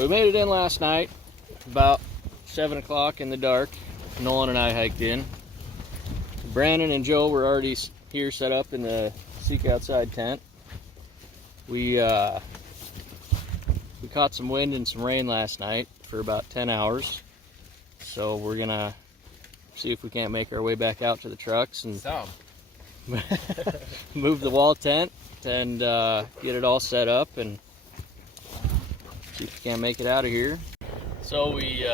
We made it in last night, about 7 o'clock in the dark. Nolan and I hiked in. Brandon and Joe were already here set up in the Seek Outside tent. We caught some wind and some rain last night for about 10 hours. So we're gonna see if we can't make our way back out to the trucks and move the wall tent and get it all set up and see if we can't make it out of here. So we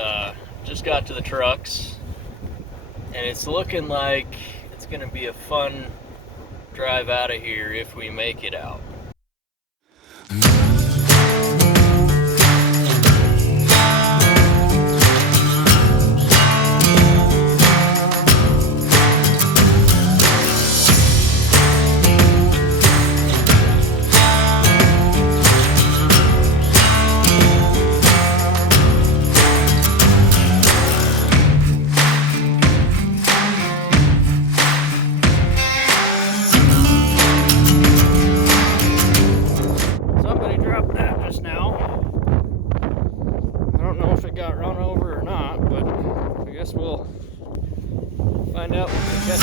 just got to the trucks and it's looking like it's gonna be a fun drive out of here if we make it out. We'll find out when we catch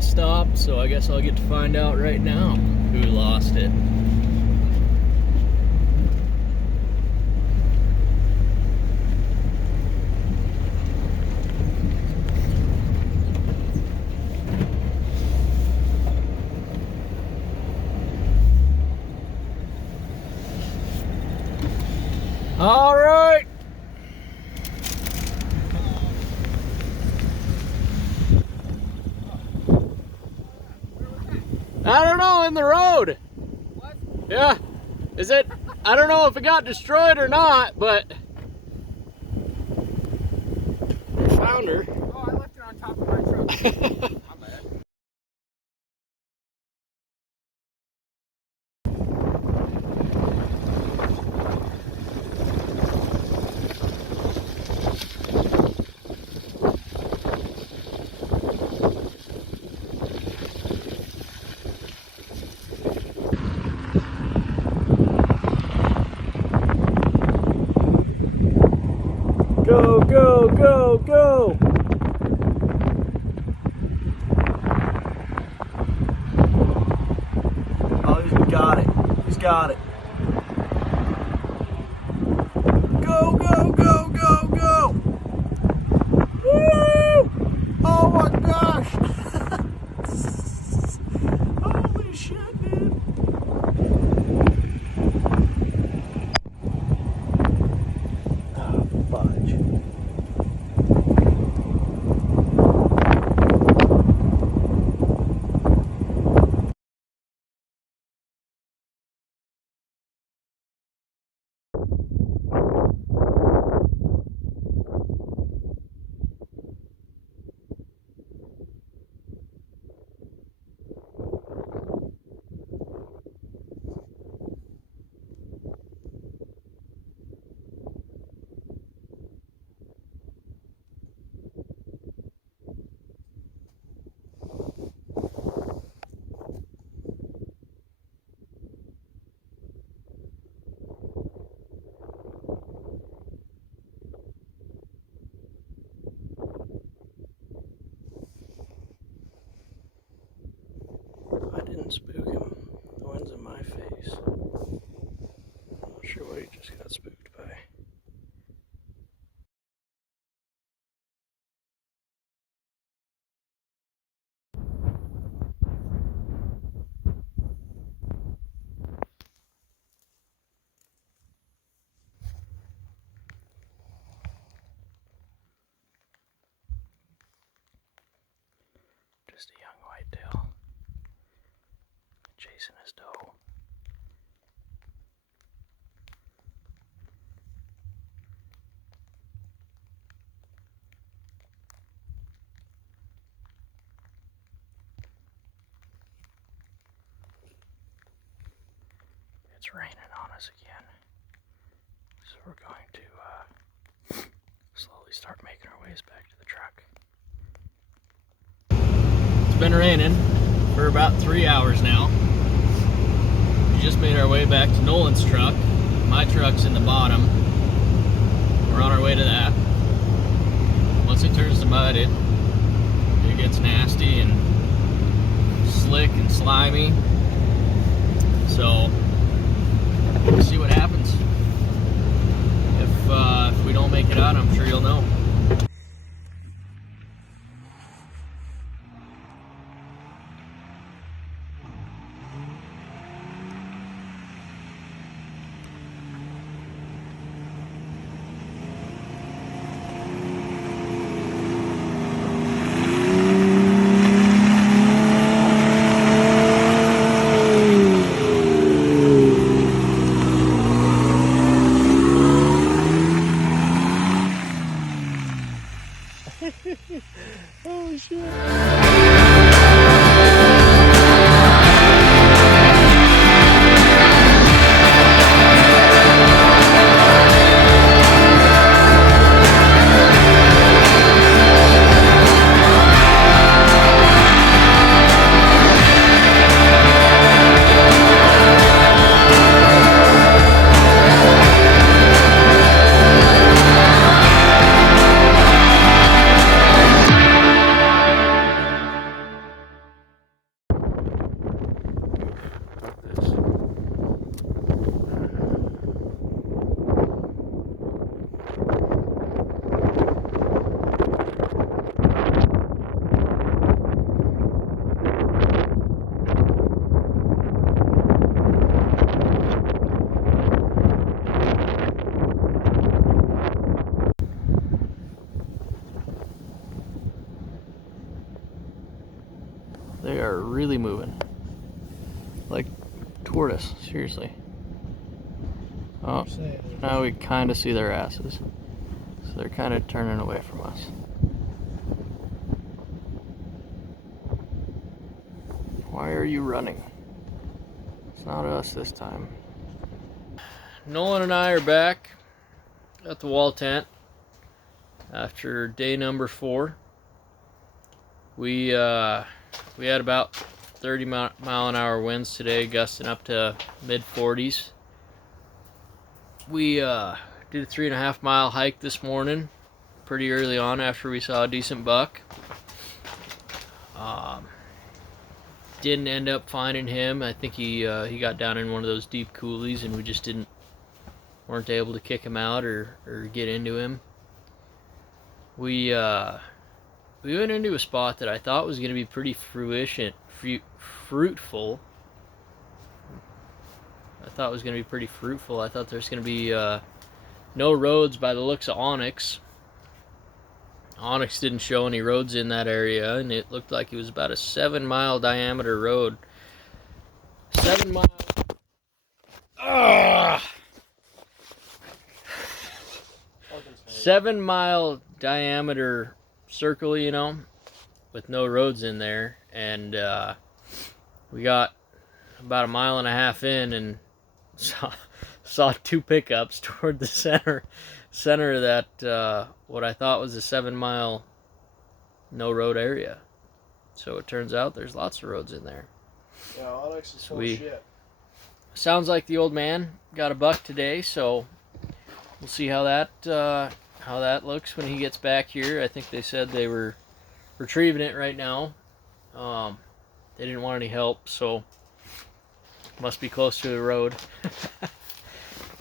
stopped, so I guess I'll get to find out right now who lost it. All right. I don't know, in the road. What? Yeah. Is it? I don't know if it got destroyed or not, but found her. Oh, I left her on top of my truck. My bad. Go, go, go, go! Oh, he's got it. He's got it. Go, go, go, go, go! Woo! Oh my gosh! Holy shit, dude! I didn't spook him. The wind's in my face. I'm not sure what he just got spooked by. chasing his doe. It's raining on us again. So we're going to slowly start making our ways back to the truck. It's been raining for about 3 hours now. We just made our way back to Nolan's truck. My truck's in the bottom. We're on our way to that. Once it turns to mud, it gets nasty and slick and slimy. So we'll see what happens. If we don't make it out, I'm sure you'll know. Oh shit. They are really moving. Like tortoise, seriously. Oh, now we kind of see their asses. So they're kind of turning away from us. Why are you running? It's not us this time. Nolan and I are back at the wall tent after day number 4. We had about 30 mile an hour winds today, gusting up to mid 40s. We did a 3.5 mile hike this morning, pretty early on after we saw a decent buck. Didn't end up finding him. I think he got down in one of those deep coulees, and we just weren't able to kick him out or get into him. We went into a spot that I thought was going to be pretty fruitful. I thought there's going to be no roads by the looks of Onyx. Onyx didn't show any roads in that area, and it looked like it was about a 7-mile diameter road. 7 mile. Ugh! 7-mile diameter circle, you know, with no roads in there, and we got about 1.5 miles in and saw 2 pickups toward the center of that what I thought was a 7-mile no road area. So it turns out there's lots of roads in there. Yeah, Onyx is full of shit. Sounds like the old man got a buck today, so we'll see how that looks when he gets back here. I think they said they were retrieving it right now. They didn't want any help, so must be close to the road.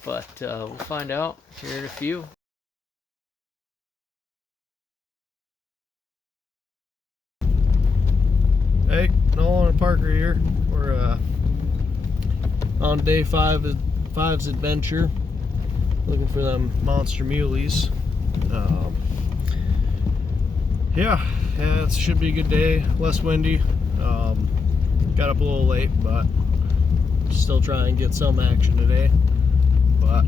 But we'll find out here in a few. Hey, Nolan and Parker here. We're on day 5's adventure, looking for them monster muleys. Yeah, it should be a good day. Less windy. Got up a little late, but still try and get some action today. But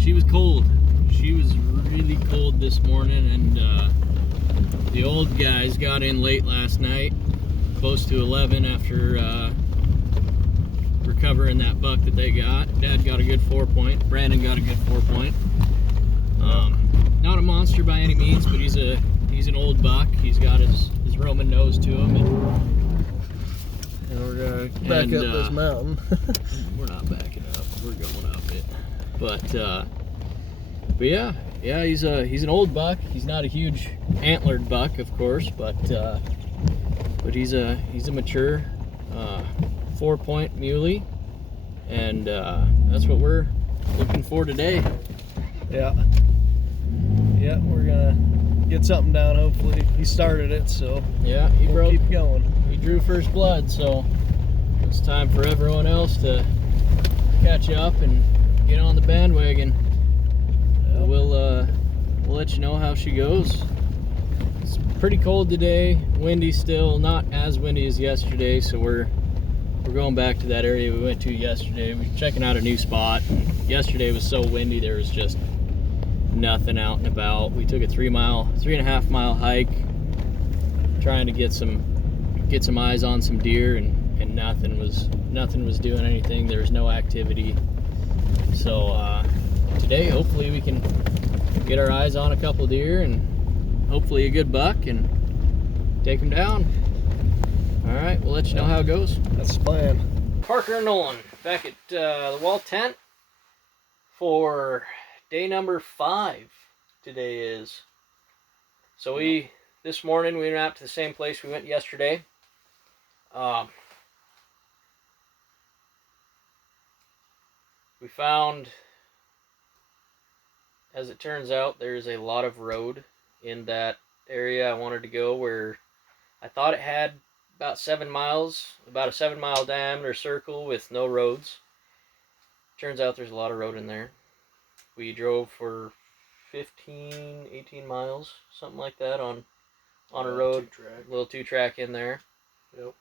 she was cold. She was really cold this morning, and the old guys got in late last night, close to 11 after recovering that buck that they got. Dad got a good 4-point. Brandon got a good 4-point. Not a monster by any means, but he's an old buck. He's got his Roman nose to him, and we're gonna back up this mountain. We're not backing up. We're going up it. But yeah, he's an old buck. He's not a huge antlered buck, of course, but he's a mature 4-point muley, and that's what we're looking for today. Yeah, we're gonna get something down. Hopefully, he started it, so yeah, we'll keep going. He drew first blood, so it's time for everyone else to catch up and get on the bandwagon. Yep. We'll let you know how she goes. It's pretty cold today, windy still, not as windy as yesterday, so we're going back to that area we went to yesterday. We're checking out a new spot. Yesterday was so windy, there was just nothing out and about. We took a 3.5 mile hike, trying to get some eyes on some deer, and nothing was doing anything. There was no activity. So today, hopefully, we can get our eyes on a couple deer and hopefully a good buck and take them down. All right, we'll let you know how it goes. That's the plan. Parker and Nolan back at the wall tent for day number 5 today is. So this morning we went out to the same place we went yesterday. We found, as it turns out, there's a lot of road in that area I wanted to go, where I thought it had about 7 miles, about a 7-mile diameter circle with no roads. Turns out there's a lot of road in there. We drove for 15, 18 miles, something like that, on a road, a little 2-track in there. Yep.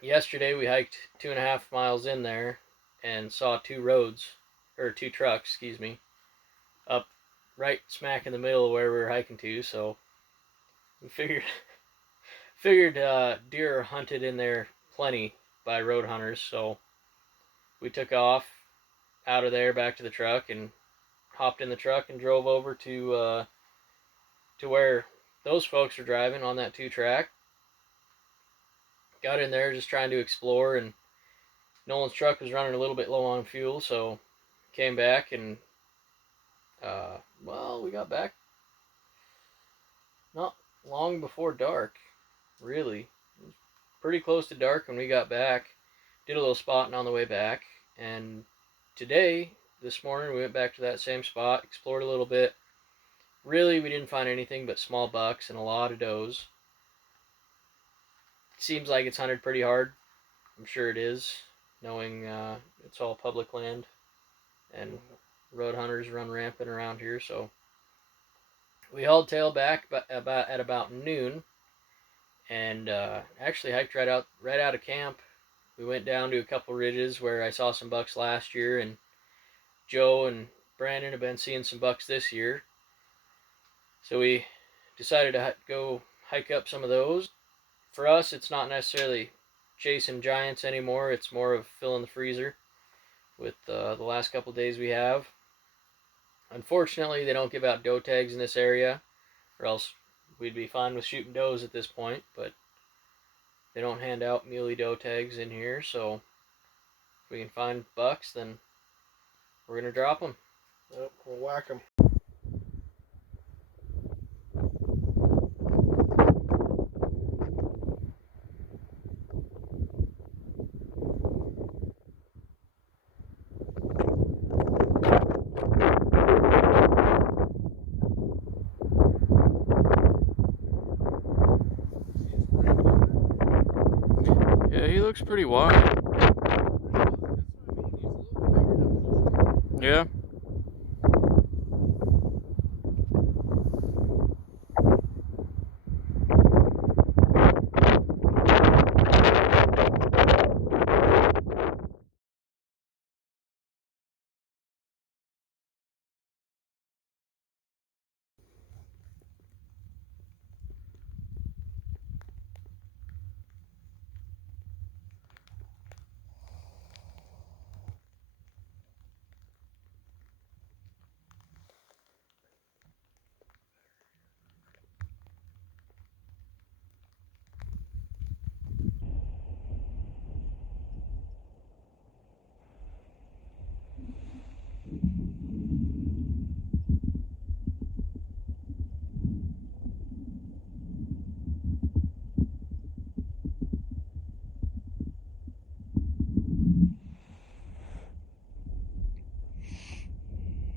Yesterday we hiked 2.5 miles in there and saw 2 trucks, excuse me, up right smack in the middle of where we were hiking to. So we figured deer are hunted in there plenty by road hunters. So we took off out of there back to the truck and hopped in the truck and drove over to where those folks are driving on that 2-track. Got in there just trying to explore, and Nolan's truck was running a little bit low on fuel, so came back and we got back not long before dark, really. It was pretty close to dark when we got back. Did a little spotting on the way back, and this morning, we went back to that same spot, explored a little bit. Really, we didn't find anything but small bucks and a lot of does. Seems like it's hunted pretty hard. I'm sure it is, knowing it's all public land and road hunters run rampant around here. So we hauled tail back at about noon, and actually hiked right out of camp. We went down to a couple ridges where I saw some bucks last year, and Joe and Brandon have been seeing some bucks this year. So we decided to go hike up some of those. For us, it's not necessarily chasing giants anymore. It's more of filling the freezer with the last couple days we have. Unfortunately, they don't give out doe tags in this area, or else we'd be fine with shooting does at this point, but they don't hand out muley doe tags in here, so if we can find bucks, then we're going to drop them. Yep, we'll whack them. Yeah, he looks pretty wide. Yeah.